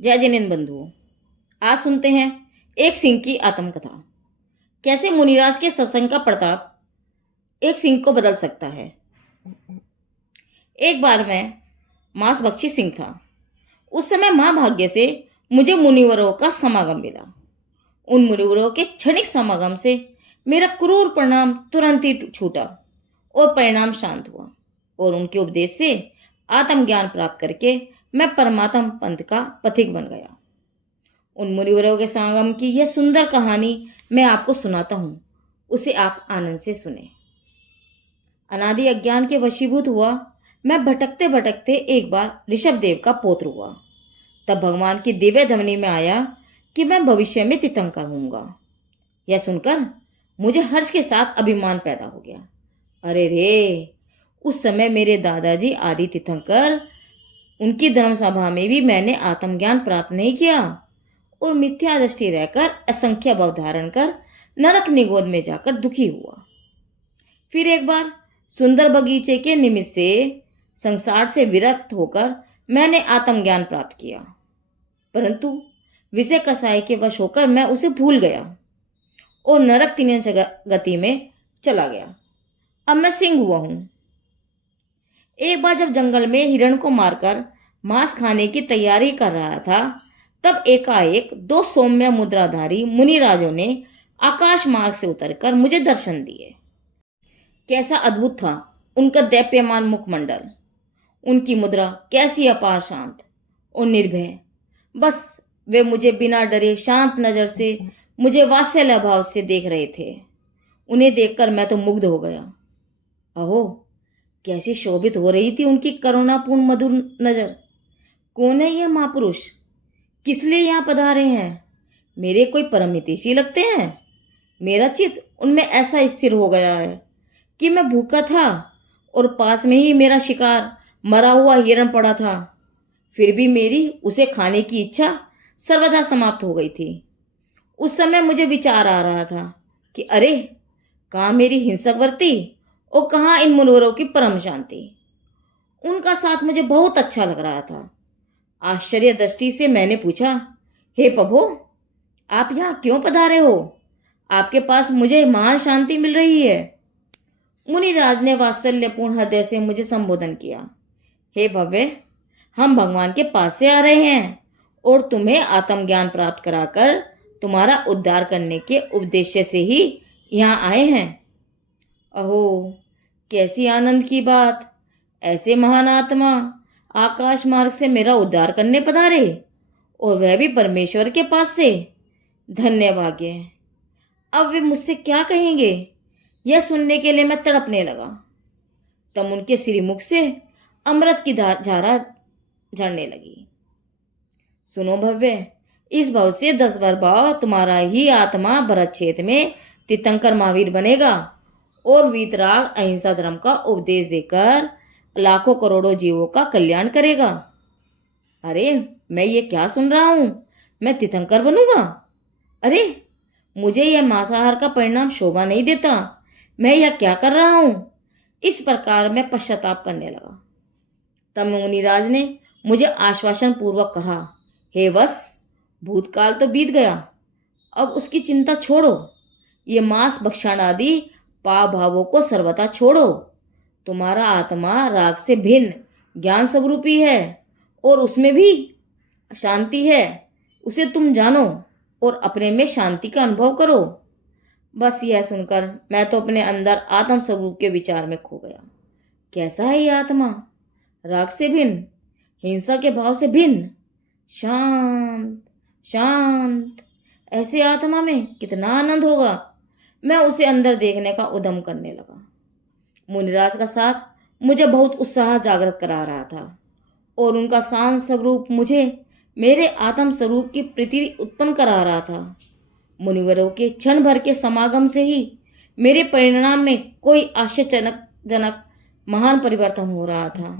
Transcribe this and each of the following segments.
जय जिनेन्द्र बंधुओं, आज सुनते हैं एक सिंह की आत्मकथा। कैसे मुनिराज के सत्संग का प्रताप एक सिंह को बदल सकता है। एक बार मैं मांसभक्षी सिंह था। उस समय महाभाग्य से मुझे मुनिवरों का समागम मिला। उन मुनिवरों के क्षणिक समागम से मेरा क्रूर परिणाम तुरंत ही छूटा और परिणाम शांत हुआ, और उनके उपदेश से आत्मज्ञान प्राप्त करके मैं परमात्म पंथ का पथिक बन गया। उन मुनिवरों के समागम की यह सुंदर कहानी मैं आपको सुनाता हूँ, उसे आप आनंद से सुने। अनादि अज्ञान के वशीभूत हुआ मैं भटकते भटकते एक बार ऋषभ देव का पौत्र हुआ। तब भगवान की दिव्य ध्वनि में आया कि मैं भविष्य में तीर्थंकर होऊंगा। यह सुनकर मुझे हर्ष के साथ अभिमान पैदा हो गया। अरे रे, उस समय मेरे दादाजी आदि तीर्थंकर, उनकी धर्मसभा में भी मैंने आत्मज्ञान प्राप्त नहीं किया और मिथ्या दृष्टि रहकर असंख्य भाव धारण कर नरक निगोद में जाकर दुखी हुआ। फिर एक बार सुंदर बगीचे के निमित्त से संसार से विरक्त होकर मैंने आत्मज्ञान प्राप्त किया, परंतु विषय कसाई के वश होकर मैं उसे भूल गया और नरक तीन गति में चला गया। अब मैं सिंह हुआ हूं। एक बार जब जंगल में हिरण को मारकर मांस खाने की तैयारी कर रहा था, तब एकाएक दो सौम्य मुद्राधारी मुनिराजों ने आकाश मार्ग से उतरकर मुझे दर्शन दिए। कैसा अद्भुत था उनका दैप्यमान मुखमंडल, उनकी मुद्रा कैसी अपार शांत और निर्भय। बस वे मुझे बिना डरे शांत नजर से मुझे वात्सल्य भाव से देख रहे थे। उन्हें देखकर मैं तो मुग्ध हो गया। अहो, कैसी शोभित हो रही थी उनकी करुणापूर्ण मधुर नजर। कौन है यह महापुरुष? किस लिए यहाँ पधारे हैं? मेरे कोई परम हितैषी लगते हैं। मेरा चित्त उनमें ऐसा स्थिर हो गया है कि मैं भूखा था और पास में ही मेरा शिकार मरा हुआ हिरण पड़ा था, फिर भी मेरी उसे खाने की इच्छा सर्वथा समाप्त हो गई थी। उस समय मुझे विचार आ रहा था कि अरे, कहाँ मेरी हिंसक वर्ती और कहाँ इन मुनिवरों की परम शांति। उनका साथ मुझे बहुत अच्छा लग रहा था। आश्चर्य दृष्टि से मैंने पूछा, हे प्रभु, आप यहाँ क्यों पधारे हो? आपके पास मुझे महान शांति मिल रही है। मुनिराज ने वात्सल्यपूर्ण हृदय से मुझे संबोधन किया। हे भव्य, हम भगवान के पास से आ रहे हैं और तुम्हें आत्मज्ञान प्राप्त कराकर तुम्हारा उद्धार करने के उद्देश्य से ही यहाँ आए हैं। अहो, कैसी आनंद की बात! ऐसे महान आत्मा आकाश मार्ग से मेरा उद्धार करने पधारे, और वह भी परमेश्वर के पास से। धन्य भाग्य है। अब वे मुझसे क्या कहेंगे, यह सुनने के लिए मैं तड़पने लगा। तब उनके श्रीमुख से अमृत की धारा झरने लगी। सुनो भव्य, इस भाव से 10 बार भाव तुम्हारा ही आत्मा भरत क्षेत्र में तीर्थंकर महावीर बनेगा और वीतराग अहिंसा धर्म का उपदेश देकर लाखों करोड़ों जीवों का कल्याण करेगा। अरे, मैं ये क्या सुन रहा हूं? मैं तीर्थंकर बनूंगा? अरे, मुझे यह मांसाहार का परिणाम शोभा नहीं देता। मैं यह क्या कर रहा हूं? इस प्रकार मैं पश्चाताप करने लगा। तब मुनिराज ने मुझे आश्वासन पूर्वक कहा, हे वत्स, भूतकाल तो बीत गया, अब उसकी चिंता छोड़ो। ये मांस भक्षण आदि पाप भावों को सर्वथा छोड़ो। तुम्हारा आत्मा राग से भिन्न ज्ञान स्वरूपी है और उसमें भी शांति है। उसे तुम जानो और अपने में शांति का अनुभव करो। बस यह सुनकर मैं तो अपने अंदर आत्म स्वरूप के विचार में खो गया। कैसा है यह आत्मा? राग से भिन्न, हिंसा के भाव से भिन्न, शांत शांत। ऐसे आत्मा में कितना आनंद होगा। मैं उसे अंदर देखने का उद्यम करने लगा। मुनिराज का साथ मुझे बहुत उत्साह जागृत करा रहा था और उनका शांत स्वरूप मुझे मेरे आत्म स्वरूप की प्रीति उत्पन्न करा रहा था। मुनिवरों के क्षण भर के समागम से ही मेरे परिणाम में कोई आश्चर्यजनक महान परिवर्तन हो रहा था।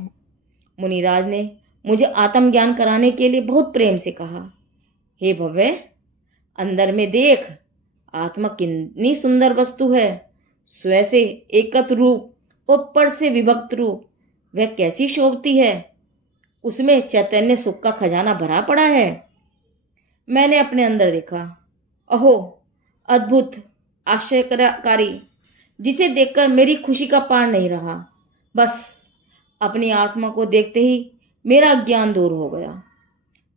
मुनिराज ने मुझे आत्मज्ञान कराने के लिए बहुत प्रेम से कहा, हे भव्य, अंदर में देख, आत्मा कितनी सुंदर वस्तु है। स्वयं से एकत्र रूप और पर से विभक्त रूप, वह कैसी शोभती है। उसमें चैतन्य सुख का खजाना भरा पड़ा है। मैंने अपने अंदर देखा। अहो, अद्भुत, आश्चर्यकारी, जिसे देखकर मेरी खुशी का पार नहीं रहा। बस अपनी आत्मा को देखते ही मेरा ज्ञान दूर हो गया।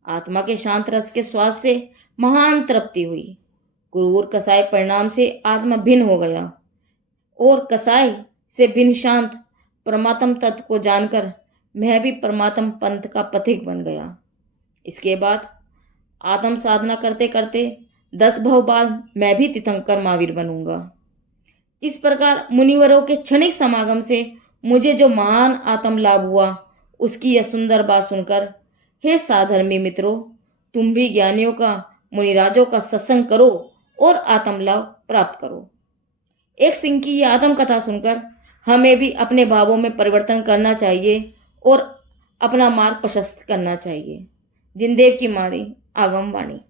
आत्मा के शांत रस के स्वाद से महान तृप्ति हुई। क्रूर कसाय परिणाम से आत्मा भिन्न हो गया और कसाय से भिन्न शांत परमात्म तत्व को जानकर मैं भी परमात्म पंथ का पथिक बन गया। इसके बाद आत्म साधना करते करते 10 भव बाद मैं भी तीर्थंकर महावीर बनूंगा। इस प्रकार मुनिवरों के क्षणिक समागम से मुझे जो महान आत्म लाभ हुआ, उसकी यह सुंदर बात सुनकर हे साधर्मी मित्रों, तुम भी ज्ञानियों का, मुनिराजों का सत्संग करो और आत्म लाभ प्राप्त करो। एक सिंह की यह आत्म कथा सुनकर हमें भी अपने भावों में परिवर्तन करना चाहिए और अपना मार्ग प्रशस्त करना चाहिए। जिनदेव की वाणी, आगम वाणी।